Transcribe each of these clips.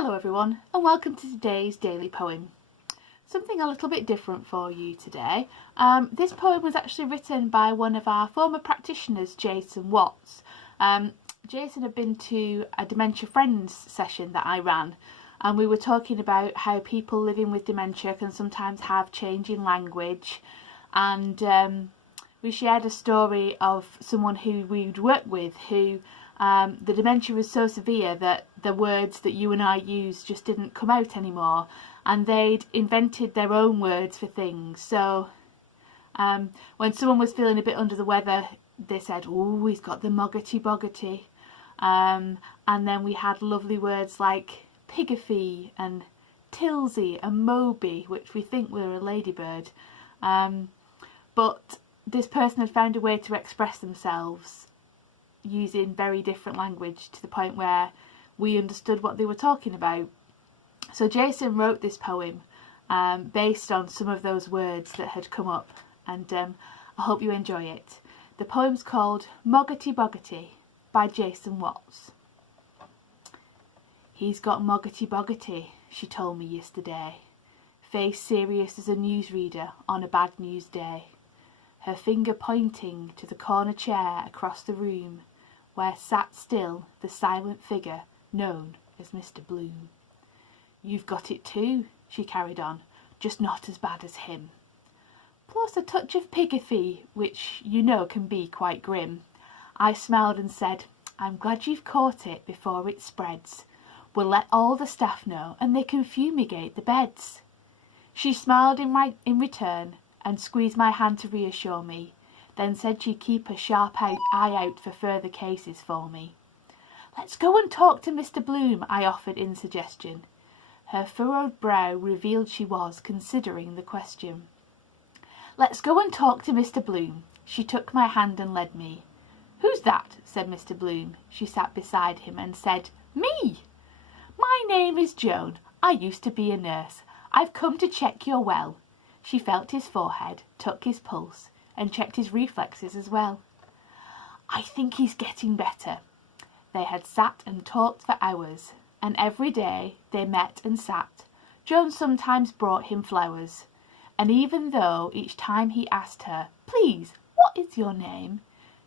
Hello everyone, and welcome to today's daily poem. Something a little bit different for you today. This poem was actually written by one of our former practitioners, Jason Watts. Jason had been to a Dementia Friends session that I ran, and we were talking about how people living with dementia can sometimes have changing language, and we shared a story of someone who we'd worked with who the dementia was so severe that the words that you and I use just didn't come out anymore, and they'd invented their own words for things. So when someone was feeling a bit under the weather, they said, "Oh, he's got the Moggity Boggerty," and then we had lovely words like Pigafy and Tilsy and Moby, which we think were a ladybird, but this person had found a way to express themselves using very different language to the point where we understood what they were talking about. So Jason wrote this poem based on some of those words that had come up, and I hope you enjoy it. The poem's called Moggity Boggerty by Jason Watts. "He's got Moggity Boggerty," she told me yesterday, face serious as a newsreader on a bad news day, her finger pointing to the corner chair across the room where sat still the silent figure known as Mr. Bloom. "You've got it too," she carried on, "just not as bad as him. Plus a touch of Pigafy, which you know can be quite grim." I smiled and said, "I'm glad you've caught it before it spreads. We'll let all the staff know and they can fumigate the beds." She smiled in return and squeezed my hand to reassure me, then said she'd keep a sharp eye out for further cases for me. "Let's go and talk to Mr. Bloom," I offered in suggestion. Her furrowed brow revealed she was considering the question. "Let's go and talk to Mr. Bloom." She took my hand and led me. "Who's that?" said Mr. Bloom. She sat beside him and said, "Me! My name is Joan. I used to be a nurse. I've come to check you're well." She felt his forehead, took his pulse, and checked his reflexes as well. "I think he's getting better." They had sat and talked for hours, and every day they met and sat. Joan sometimes brought him flowers, and even though each time he asked her, "Please, what is your name?"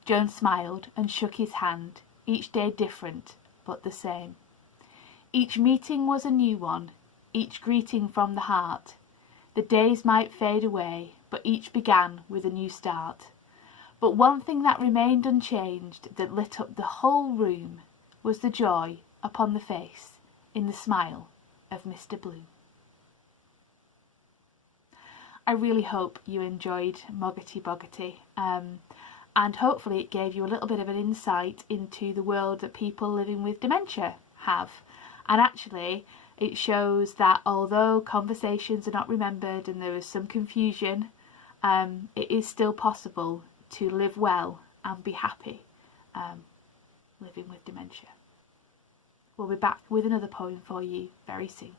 Joan smiled and shook his hand, each day different, but the same. Each meeting was a new one, each greeting from the heart. The days might fade away, but each began with a new start. But one thing that remained unchanged, that lit up the whole room, was the joy upon the face, in the smile of Mr. Bloom. I really hope you enjoyed Moggity Boggerty, and hopefully it gave you a little bit of an insight into the world that people living with dementia have. And actually, it shows that although conversations are not remembered and there is some confusion, it is still possible to live well and be happy living with dementia. We'll be back with another poem for you very soon.